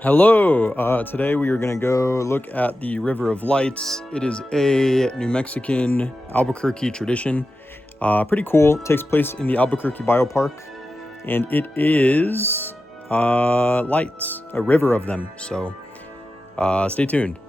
Hello! Today we are going to go look at the River of Lights. It is a New Mexican Albuquerque tradition. Pretty cool. It takes place in the Albuquerque Biopark, and it is lights, a river of them. So stay tuned.